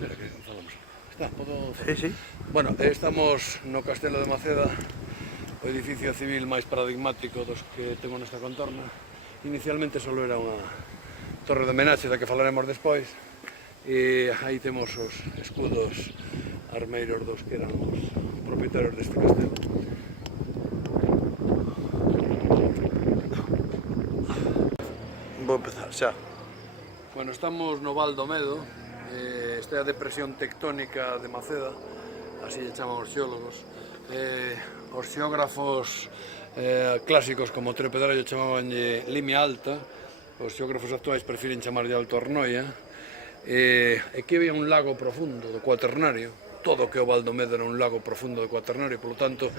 Espera que falamos. Está, podo... Sí, sí. Bueno, estamos no Castelo de Maceda, o edificio civil máis paradigmático dos que temos nesta contorna. Inicialmente só era unha torre de homenaxe da que falaremos despois, e aí temos os escudos armeiros dos que eran os propietarios deste castelo. Vou empezar xa. Bueno, estamos no Val do Medo, esta é a depresión tectónica de Maceda, así lle chaman os xeólogos. Os xeógrafos clásicos como Tero Pedrallo chamabanlle Limia Alta, os xeógrafos actuais prefiren chamarlle Alto Arnoia, e que había un lago profundo do Cuaternario, todo o que o Val do Medo era un lago profundo do Cuaternario, polo tanto,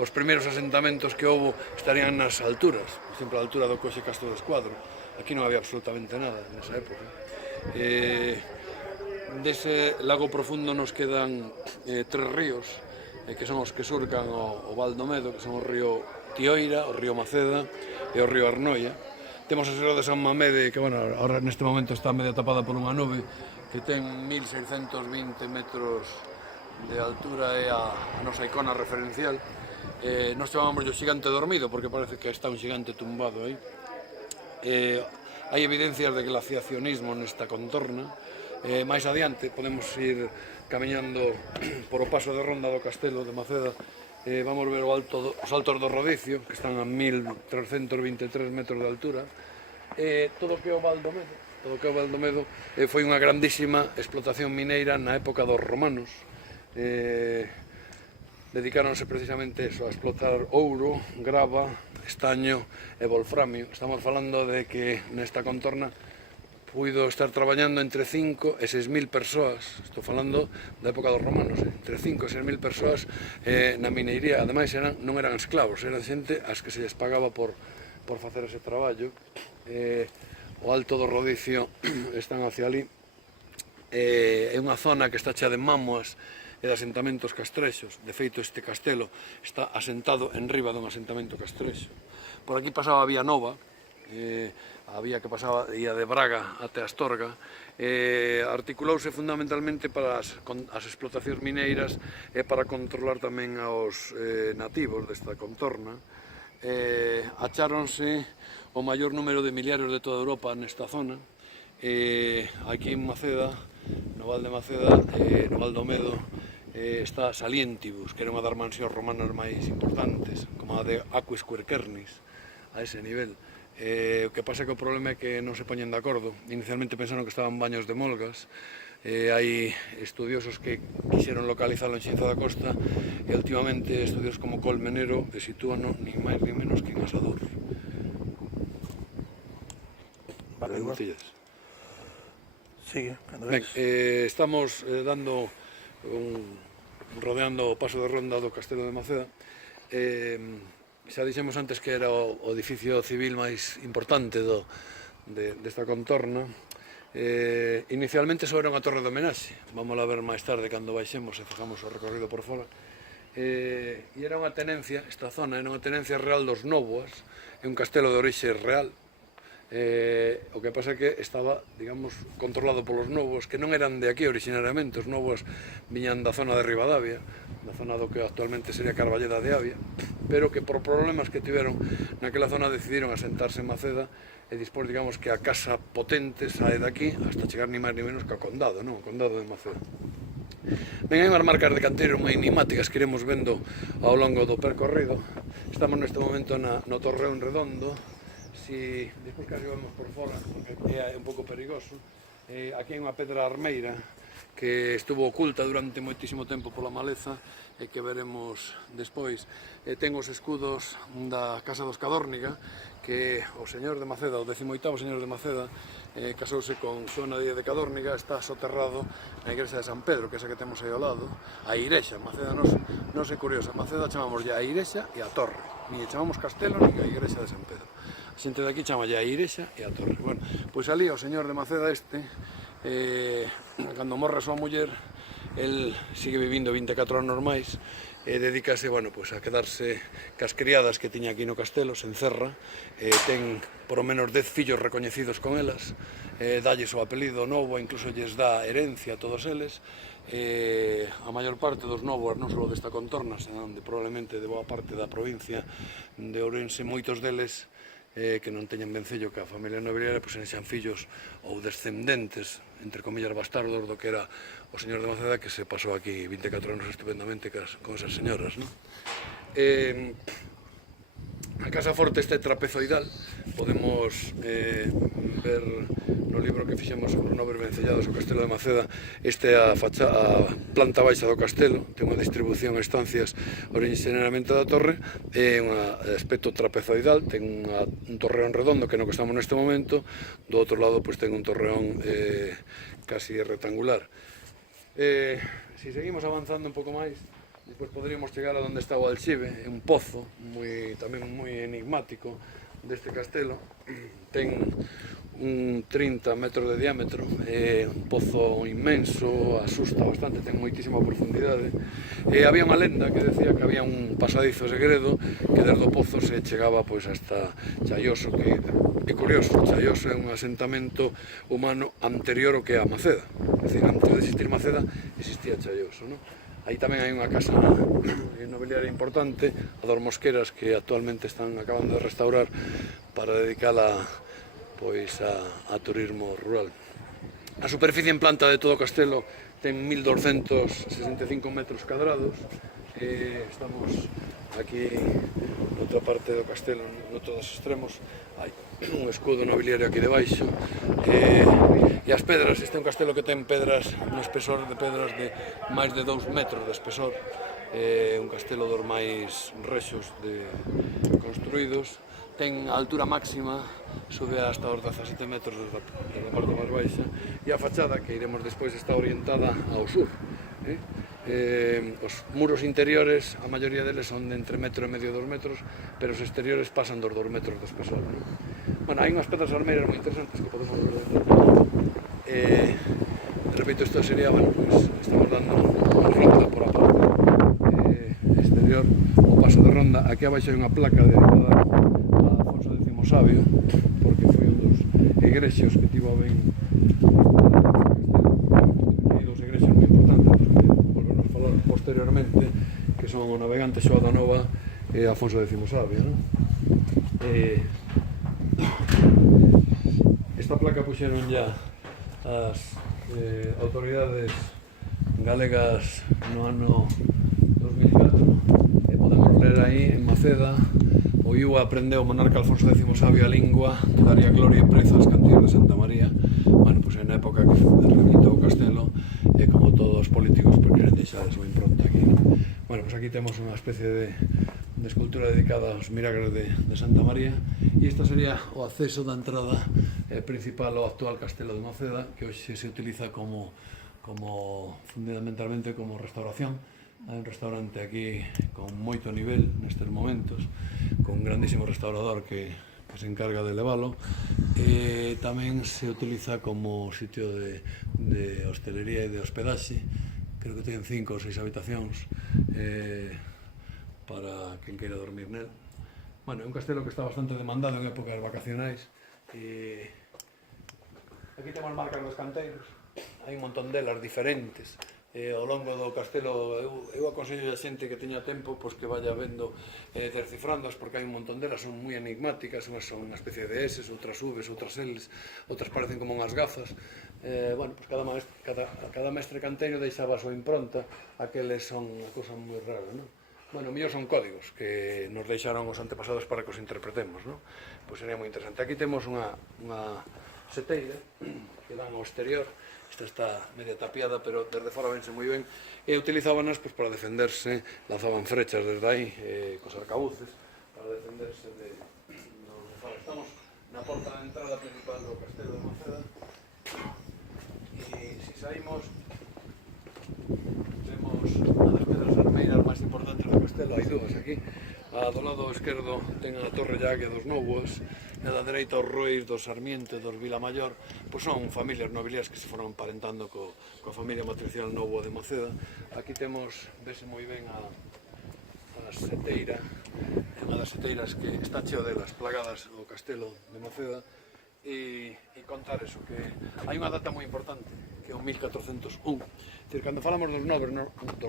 os primeiros asentamentos que houbo estarían nas alturas, por exemplo, a altura do coxe Castro do Escuadro. Aquí non había absolutamente nada nesa época. Dese lago profundo nos quedan tres ríos, que son os que surcan o Val do Medo, que son o río Tioira, o río Maceda e o río Arnoia. Temos a Serra de San Mamede, que, bueno, ahora neste momento está media tapada por unha nube, que ten 1620 metros de altura, é a nosa icona referencial. Nos chamamos o xigante dormido, porque parece que está un xigante tumbado aí. Hai evidencias de glaciacionismo nesta contorna. Mais adiante podemos ir camiñando por o paso de ronda do castelo de Maceda. Vamos ver os altos do Rodicio, que están a 1323 metros de altura. Todo o que é o Val do Medo foi unha grandísima explotación mineira na época dos romanos. Dedicáronse precisamente eso, a explotar ouro, grava, estaño e wolframio. Estamos falando de que nesta contorna puido estar traballando entre 5 e 6.000 persoas. Estou falando da época dos romanos, entre 5 e 6.000 persoas na mineiría. Ademais non eran esclavos, eran xente as que se lles pagaba por facer ese traballo. O Alto do Rodicio están hacia ali. É unha zona que está chea de mámoas e de asentamentos castrexos. De feito, este castelo está asentado en riba dun asentamento castrexo. Por aquí pasaba a Vía Nova, a vía que pasaba ia de Braga até Astorga. Articulouse fundamentalmente para as explotacións mineiras e para controlar tamén aos nativos desta contorna. Acháronse o maior número de miliarios de toda Europa nesta zona. Aquí en Maceda, no Val de Maceda, no Val do Medo, está Salientibus, que era unha das mansións romanas máis importantes, como a de Aquis Quercernis, a ese nivel. O que pasa é que o problema é que non se poñen de acordo. Inicialmente pensaron que estaban baños de molgas. Hai estudiosos que quixeron localizarlo en Xinza da Costa, e últimamente estudios como Colmenero sitúano nin máis nin menos que en Asador. Vale, igual. Sigue, cando ves. Estamos rodeando o paso de ronda do Castelo de Maceda. Xa dixemos antes que era o edificio civil máis importante desta contorna. Inicialmente só era unha torre de homenaxe, vamos a ver máis tarde cando baixemos e facamos o recorrido por fora. E era unha tenencia, esta zona era unha tenencia real dos Nóvoas, é un castelo de orixe real. O que pasa é que estaba, digamos, controlado polos novos, que non eran de aquí originariamente. Os novos viñan da zona de Ribadavia, da zona do que actualmente sería Carballeda de Avia, pero que por problemas que tiveron naquela zona decidiron asentarse en Maceda, e dispós, digamos, que a casa potente sae daqui hasta chegar ni máis ni menos que ao condado, non? O condado de Maceda. Ben, hai unhas marcas de canteiro moi enigmáticas que iremos vendo ao longo do percorrido. Estamos neste momento no Torreón Redondo. Si despois casi vamos por fora, porque é un pouco perigoso. Aquí hai unha pedra armeira que estuvo oculta durante moitísimo tempo pola maleza e que veremos despois. Ten os escudos da Casa dos Cadórniga, que o señor de Maceda, o 18º señor de Maceda, casouse con Xoana Díaz de Cadórniga, está soterrado na igrexa de San Pedro, que é esa que temos aí ao lado. A igrexa, Maceda non é curiosa, Maceda chamamos a igrexa e a torre, ni chamamos castelo ni a igrexa de San Pedro. A xente de aquí chama a igrexa e a torre. Bueno, pois ali o señor de Maceda cando morre a súa muller, El sigue vivindo 24 anos máis e dedícase, bueno, pues, a quedarse cas criadas que tiña aquí no castelo, se encerra, ten por lo menos 10 fillos recoñecidos con elas, dalles o apelido novo, incluso lles dá herencia a todos eles. A maior parte dos novos, non só desta contorna, senón de probablemente de boa parte da provincia de Ourense, moitos deles que non teñen vencello que a familia nobiliaria, pois enxan fillos ou descendentes, entre comillas, bastardos do que era o señor de Maceda, que se pasou aquí 24 anos estupendamente con esas señoras, non? A casa forte este trapezoidal, podemos ver no libro que fixemos sobre nobres vencellados o Castelo de Maceda. Este é a planta baixa do castelo, ten unha distribución a estancias originariamente da torre, é un aspecto trapezoidal, ten un torreón redondo que é no que estamos neste momento, do outro lado pois ten un torreón casi rectangular. Se seguimos avanzando un pouco máis, despois poderíamos chegar a onde está o alxibe, é un pozo tamén moi enigmático deste castelo. Ten un 30 metros de diámetro, é un pozo inmenso, asusta bastante, ten moitísima profundidade. Había unha lenda que decía que había un pasadizo segredo que desde o pozo se chegaba pois hasta Chaioso, que é curioso. Chaioso é un asentamento humano anterior ao que é a Maceda, é dicir, antes de existir Maceda existía Chaioso, non? Aí tamén hai unha casa nobiliaria importante, a dos Mosqueras, que actualmente están acabando de restaurar para dedicala pois a turismo rural. A superficie en planta de todo o castelo ten 1265 metros cadrados. Estamos aquí noutra parte do castelo, noutros dos extremos, hai un escudo nobiliario aquí debaixo, e as pedras, este é un castelo que ten pedras, un espesor de pedras de máis de 2 metros de espesor, un castelo dos máis rexos construídos, ten a altura máxima, sube hasta os 17 metros da parte máis baixa, e a fachada, que iremos despois, está orientada ao sur. Os muros interiores, a maioría deles son de entre 1,5 e 2 metros, pero os exteriores pasan dos 2 metros de espesor. Bueno, hai unhas pedras armeiras moi interesantes que podemos ver repito, isto sería, bueno, pues, estamos dando unha ronda por a parte exterior, o paso de ronda. Aquí abaixo hai unha placa dedicada a Afonso X Sabio, porque foi un dos egrexos que tivo a ben moi importantes, que volvernos falar posteriormente, que son o navegante Xoao da Nova e Afonso X Sabio, non? Esta placa puxeron ya as autoridades galegas no ano 2004, e podemos ler aí en Maceda: o Iu aprendeu o monarca Alfonso X Sabio a lingua que daría gloria e prezo ás cantigas de Santa María. Bueno, pois na época que rehabilitou o castelo, e como todos os políticos, pois queren deixar a súa impronta aquí, non? Bueno, pois aquí temos unha especie de escultura dedicada aos milagres de Santa María, e esta sería o acceso da entrada principal ao actual castelo de Maceda, que hoxe se utiliza fundamentalmente como restauración. Hai un restaurante aquí con moito nivel nestes momentos, con un grandísimo restaurador que se encarga de leválo, e tamén se utiliza como sitio de hostelería e de hospedaxe. Creo que ten 5 ou 6 habitacións para quen queira dormir nel. Bueno, é un castelo que está bastante demandado en épocas vacacionais. Aquí temos marcas dos canteiros, hai un montón delas diferentes ao longo do castelo. Eu aconsello a xente que teña tempo pois que vaya vendo, descifrándoas, porque hai un montón delas, son moi enigmáticas, unhas son unha especie de S, outras Vs, outras Ls, outras parecen como unhas gafas. Bueno, pois cada mestre canteiro deixaba a súa impronta, aqueles son unha cousa moi rara, non? Bueno, mellor son códigos que nos deixaron os antepasados para que os interpretemos, non? Pois sería moi interesante. Aquí temos unha seteira que dan ao exterior. Esta está media tapiada, pero desde fora vense moi ben, e utilizábanas pois para defenderse, lanzaban frechas desde aí, cos arcabuces, para defenderse de fora. Estamos na porta de entrada principal do castelo de Maceda, e se saímos vemos unha das pedras armeiras máis importantes do castelo. Hai dúas aquí. Do lado esquerdo ten a Torre da Águia dos Novos, e da dereita os Rois, dos Sarmiento e dos Vilamayor, pois son familias nobiliarias que se foron emparentando coa familia matricial Novo de Moceda. Aquí temos, vese moi ben a seteira, unha das seteiras que está cheo delas, plagadas o castelo de Moceda, e contar eso, que hai unha data moi importante, que é o 1401. Dicir, cando falamos dos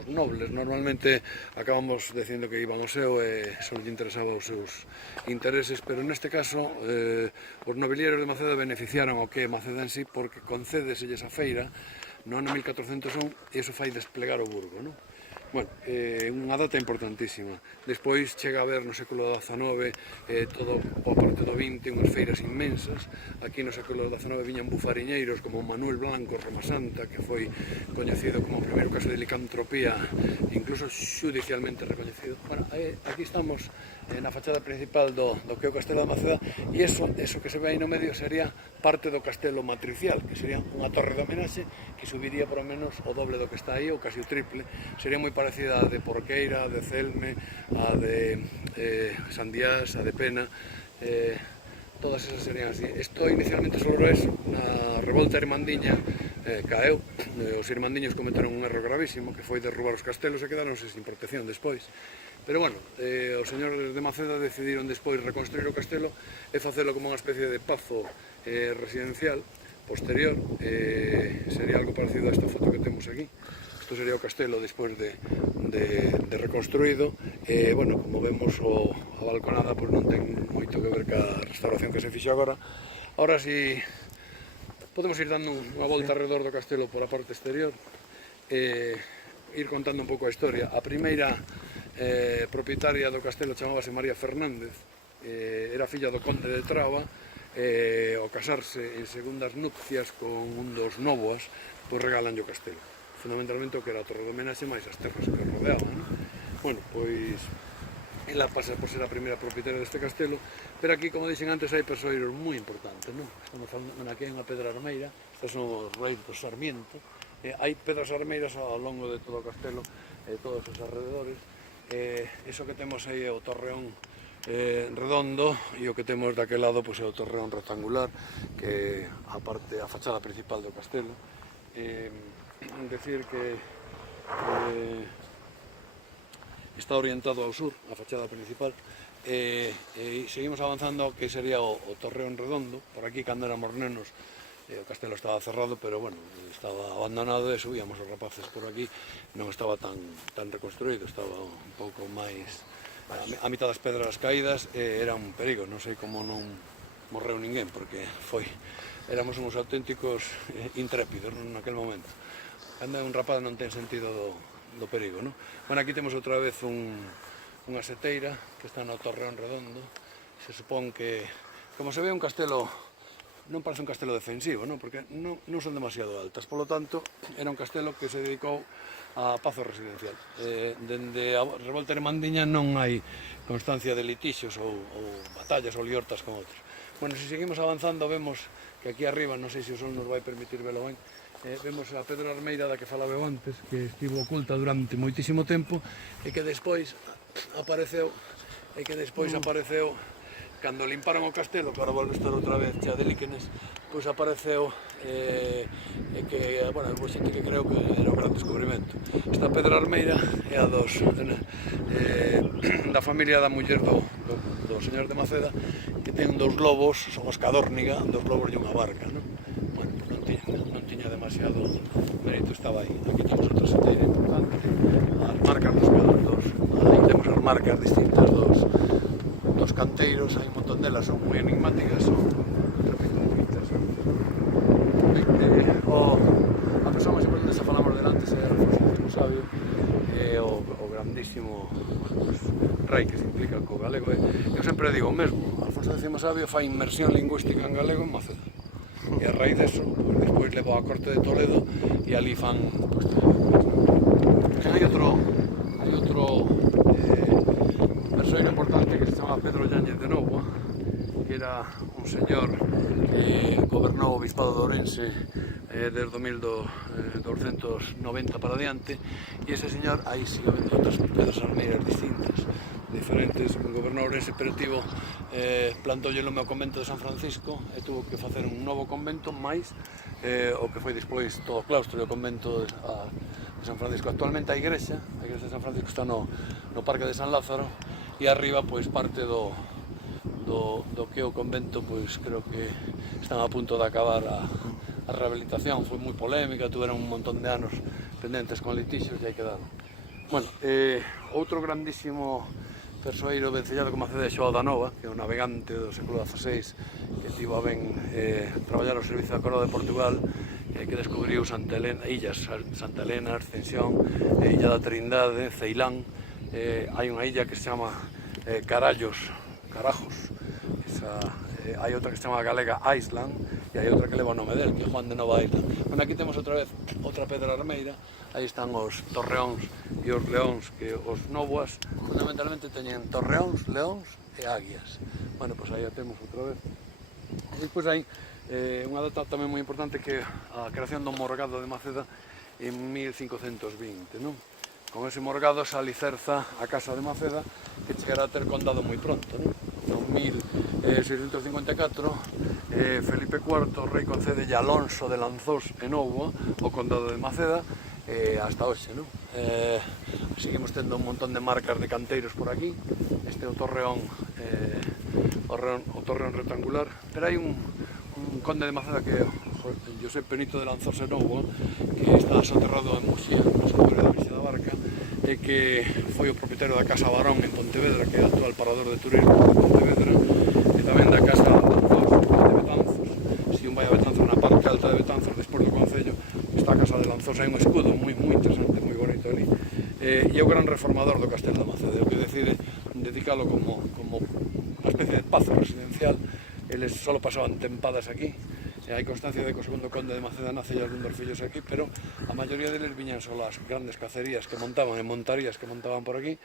nobles, normalmente acabamos dicindo que iban ao seu e só lle interesaba os seus intereses, pero neste caso os nobiliarios de Moceda beneficiaron o que é Moceda en sí, porque concédeselles a feira no ano 1401 e iso fai desplegar o burgo, non? Bueno, unha data importantísima. Despois chega a haber no século XIX, todo a parte do XX, unhas feiras inmensas. Aquí no século XIX viñan bufariñeiros como Manuel Blanco Romasanta, que foi coñecido como o primeiro caso de licantropía, incluso xudicialmente recoñecido. Bueno, aquí estamos na fachada principal do que é o Castelo de Moceda, e eso que se ve aí no medio sería parte do castelo matricial, que sería unha torre de homenaxe que subiría por lo menos o doble do que está aí, ou casi o triple. Sería moi parecida a de Porqueira, a de Celme, a de Sandiás, a de Pena, todas esas serían así. Isto inicialmente só era eso, na revolta irmandiña caeu, os irmandiños cometeron un erro gravísimo, que foi derrubar os castelos e quedaronse sin protección despois. Pero bueno, os señores de Moceda decidiron despois reconstruir o castelo e facelo como unha especie de pazo residencial posterior. Sería algo parecido a esta foto que temos aquí. Isto sería o castelo despois de reconstruído. Bueno, como vemos, a balconada pois non ten moito que ver ca restauración que se fixo agora. Ahora si podemos ir dando unha volta alrededor do castelo por a parte exterior, ir contando un pouco a historia. A primeira propietaria do castelo chamábase María Fernández, era filla do conde de Traba, ao casarse en segundas nupcias con un dos Nóvoas, pois regalanlle o castelo, fundamentalmente o que era a torre de homenaxe máis as terras que o rodeaban, non? Bueno, pois ela pasa por ser a primeira propietaria deste castelo, pero aquí, como dixen antes, hai persoeiros moi importantes, non? Estamos falando, aquí hai unha pedra armeira, estes son os Reis dos Sarmiento, hai pedras armeiras ao longo de todo o castelo, todos os alrededores. Iso que temos aí é o torreón redondo, e o que temos daquel lado pois, é o torreón rectangular, que a fachada principal do castelo. Decir que está orientado ao sur, a fachada principal, e seguimos avanzando ao que sería o torreón redondo. Por aquí, cando éramos nenos, o castelo estaba cerrado, pero bueno, estaba abandonado e subíamos os rapaces por aquí. Non estaba tan reconstruído, estaba un pouco máis a mitad das pedras caídas, era un perigo. Non sei como non morreu ninguén, porque éramos uns auténticos intrépidos naquel momento. Cando é un rapaz non ten sentido do perigo, non? Bueno, aquí temos outra vez unha seteira que está no torreón redondo. Se supón que, como se ve, un castelo non parece un castelo defensivo, non? Porque non son demasiado altas, polo tanto, era un castelo que se dedicou a pazo residencial. Dende a revolta irmandiña non hai constancia de litixios ou batallas ou liortas con outros. Bueno, se seguimos avanzando, vemos que aquí arriba, non sei se o sol nos vai permitir velo ben, vemos a pedra armeira da que falaba eu antes, que estivo oculta durante moitísimo tempo e que despois apareceu cando limparon o castelo, que agora volve a estar outra vez chea de líquenes, pois apareceu que, bueno, houve xente que creo que era un gran descubrimento. Esta pedra armeira é a da familia da muller do señor de Moceda, que ten dous lobos, son os Cadórniga, dos lobos de unha barca, non? Bueno, non tiña demasiado mérito, estaba aí. Aquí temos outra seteira importante, as marcas aí temos as marcas distintas dos canteiros, hai un montón delas, son moi enigmáticas, son repito, bonitas. A persoa máis importante, xa falamos delante, é Alfonso X Sabio, o grandísimo rei que se implica co galego. Eu sempre digo o mesmo, Alfonso X Sabio fai inmersión lingüística en galego en Moceda, e a raíz deso, despois levou a corte de Toledo e ali fan hai outro persoeiro importante que se chama Pedro Yáñez de Novoa, que era un señor que gobernou o bispado de Ourense desde o 1290 para adiante, e ese señor aí sí habendo outras pedras armeiras distintas diferentes. O goberno Ourense Peretivo plantoulle no meu convento de San Francisco e tuvo que facer un novo convento máis o que foi despois todo o claustro e o convento de San Francisco. Actualmente a igrexa de San Francisco está no Parque de San Lázaro e arriba pois parte do que é o convento, pois creo que están a punto de acabar a rehabilitación. Foi moi polémica, tuveron un montón de anos pendentes con litixios e aí quedaron. Bueno, outro grandísimo persoeiro vencellado como Maceda é Xoao da Nova, que é un navegante do século XVI que tivo a ben traballar ao servicio da Coroa de Portugal, que descubriu illas Santa Elena, Ascensión, Illa da Trindade, Ceilán. Hai unha illa que se chama Carajos, hai outra que se chama Galega Island e hai outra que leva o nome del, que é Juan de Nova Island. Bueno, aquí temos outra vez outra pedra armeira, aí están os torreóns e os leóns, que os nóvoas fundamentalmente teñen torreóns, leóns e águias. Bueno, pois aí a temos outra vez. E depois hai unha data tamén moi importante que é a creación do morgado de Maceda en 1520, non? Con ese morgado se alicerza a casa de Maceda, que chegará a ter condado moi pronto, non? En 1654 Felipe IV, o rei, concede a Alonso de Lanzós e Novo o condado de Maceda hasta hoxe, non? Seguimos tendo un montón de marcas de canteiros por aquí. Este é o torreón rectangular, pero hai un conde de Maceda que é José Benito de Lanzós e Novo, que está soterrado en Muxía, na escultura da Virxe da Barca, e que foi o propietario da Casa Barón en Pontevedra, que é o actual parador de turismo de Pontevedra, e tamén da Casa de Betanzos. Se un vai a Betanzos, na parte alta de Betanzos, despois do Concello, está a Casa de Lanzós, hai un escudo moi interesante, moi bonito ali. E é o gran reformador do Castelo de Maceda, o que decide dedicalo como unha especie de pazo residencial. Eles só pasaban tempadas aquí. Hai constancia de que o segundo conde de Maceda nace algún dos fillos aquí, pero a maioría deles viñan só as grandes cacerías que montaban e montarías que montaban por aquí.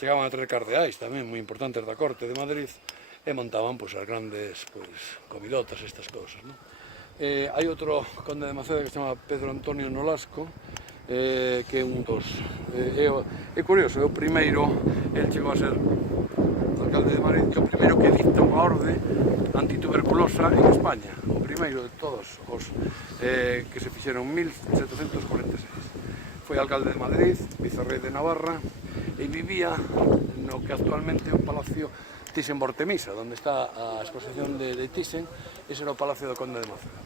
Chegaban a traer cardeais tamén moi importantes da corte de Madrid e montaban as grandes comidotas, estas cousas, non? Hai outro conde de Maceda que se chama Pedro Antonio Nolasco, que é un dos... É curioso, é o primeiro, el chegou a ser alcalde de Madrid, é o primeiro que dicta unha orde antituberculosa en España, o primeiro de todos os que se fixeron en 1746. Foi alcalde de Madrid, vicerrei de Navarra e vivía no que actualmente é o Palacio Thyssen-Bortemisa, onde está a exposición de Thyssen. Ese era o Palacio do Conde de Maceda.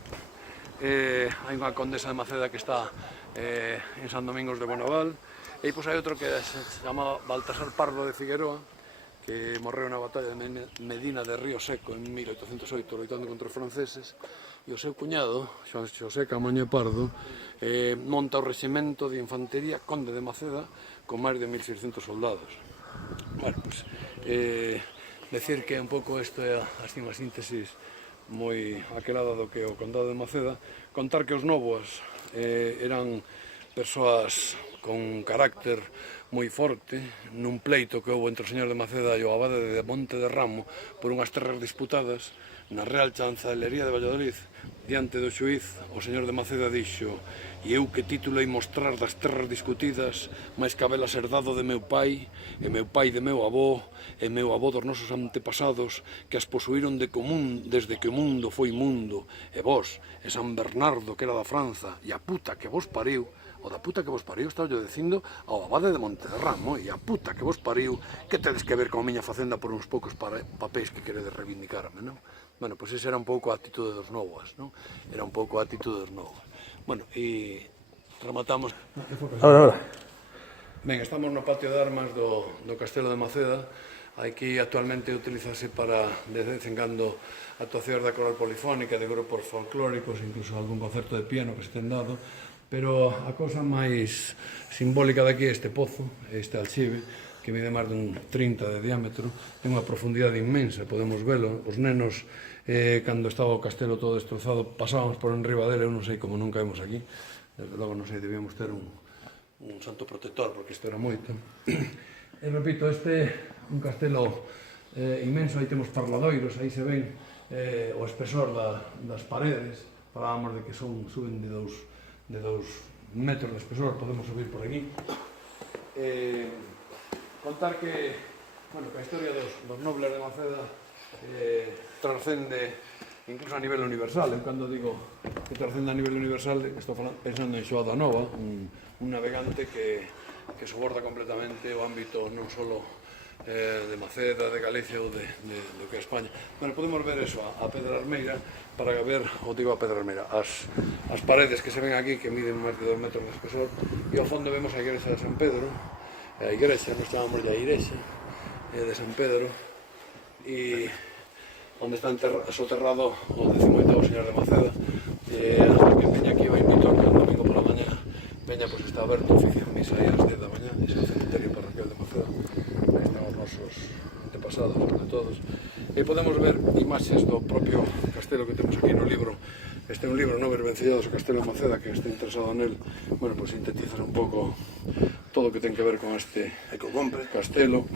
Hai unha condesa de Maceda que está en San Domingos de Bonaval, e pois hai outro que se chama Baltasar Pardo de Figueroa, que morreu na batalla de Medina de Río Seco en 1808 loitando contra os franceses, e o seu cuñado, Xosé Camaño Pardo, monta o reximento de infantería Conde de Maceda con máis de 1600 soldados. Bueno, pois, decir que un pouco isto é así unha síntesis moi aquelada do que é o Condado de Maceda, contar que os novos eran persoas con carácter moi forte nun pleito que houve entre o señor de Maceda e o abade de Monte de Ramo por unhas terras disputadas na Real Chancalería de Valladolid. Diante do xuiz, o señor de Maceda dixo: "E eu que título hei mostrar das terras discutidas, máis que habelas herdado de meu pai, e meu pai de meu avó, e meu avó dos nosos antepasados, que as posuíron de común desde que o mundo foi mundo, e vos, e San Bernardo, que era da Franza, e a puta que vos pariu." O da puta que vos pariu está yo dicindo ao abade de Monte de Ramo, e a puta que vos pariu, que tedes que ver con a miña facenda por uns poucos papéis que queredes reivindicarme, non? Bueno, pois esa era un pouco a actitude dos novas, non? Era un pouco a actitude dos novas. Bueno, e rematamos... Ahora. Ben, estamos no patio de armas do Castelo de Maceda. Aquí actualmente utilizase para, de vez en cando, actuacións da coral polifónica, de grupos folclóricos, incluso algún concerto de piano que se ten dado. Pero a cousa máis simbólica daqui é este pozo, este alxibe, que mide máis dun 30 de diámetro, ten unha profundidade inmensa, podemos velo. Os nenos, cando estaba o castelo todo destrozado, pasábamos por enriba dele, eu non sei como non caemos aquí. Desde logo, non sei, debíamos ter un santo protector, porque isto era moito. E repito, este é un castelo inmenso, aí temos parladoiros, aí se ven o espesor das paredes. Falábamos de que suben de 2 metros de espesor, podemos subir por aquí. Contar que Bueno, que a historia dos nobles de Maceda transcende incluso a nivel universal. Eu cando digo que transcende a nivel universal, estou pensando en Xoao da Nova, un navegante que soborda completamente o ámbito non só de Maceda, de Galicia ou do que é España. Bueno, podemos ver eso, a Pedra Armeira, para ver, digo a Pedra Armeira, as paredes que se ven aquí, que miden máis de 2 metros de espesor, e ao fondo vemos a igrexa de San Pedro, a igrexa, nos chamamos a igrexa de San Pedro, e onde está soterrado o 18º señor de Maceda. Que veña aquí o invito a que o domingo pola mañá veña, pois está aberto, oficio de misa aí ás 10 da mañá, ese é o cementerio parroquial de Maceda. Aí están os nosos antepasados, de todos. E podemos ver imaxes do propio castelo que temos aquí no libro. Este é un libro, Noves Vencellados, o Castelo de Maceda, que estou interesado nel. Bueno, pois sintetizas un pouco todo o que ten que ver con este castelo.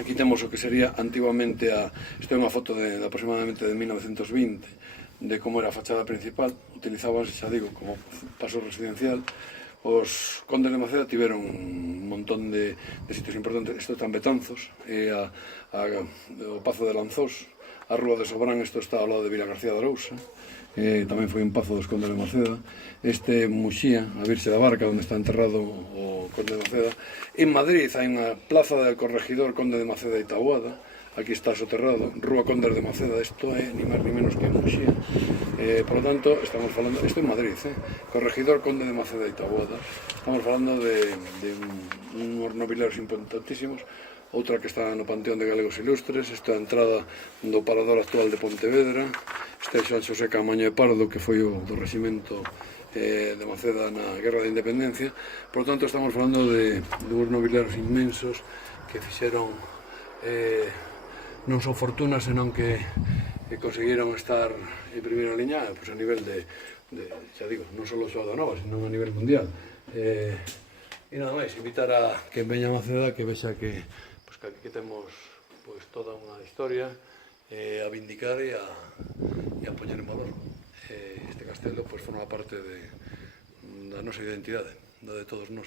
Aquí temos o que sería antiguamente isto é unha foto de aproximadamente de 1920, de como era a fachada principal. Utilizábase, xa digo, como paso residencial. Os condes de Maceda tiveron un montón de sitios importantes. Isto están Betanzos, o Pazo de Lanzós, a Rúa de Sobrán, isto está ao lado de Vila García de Arousa, tamén foi un pazo dos condes de Maceda. Este Muxía, a Virxe da Barca, onde está enterrado o conde de Maceda. En Madrid hai unha plaza del corregidor conde de Maceda e Taboada, aquí está soterrado, Rúa Condes de Maceda, isto é ni máis ni menos que Muxía. Por lo tanto, estamos falando, isto en Madrid, corregidor conde de Maceda e Taboada, estamos falando de uns nobileros importantísimos. Outra que está no Panteón de Galegos Ilustres, esta é a entrada do parador actual de Pontevedra, este é Xoan Xosé Caamaño de Pardo, que foi o do reximento de Maceda na Guerra de Independencia. Por lo tanto, estamos falando de uns nobileros inmensos que fixeron non só fortuna, senón que conseguiron estar en primeira liña, pues a nivel de xa digo, non só Xoao da Nova, senón a nivel mundial. E nada máis, invitar a que veña a Maceda, que vexa que aquí temos toda unha historia a vindicar e a poñer en valor. Este castelo forma parte da nosa identidade, da de todos nós.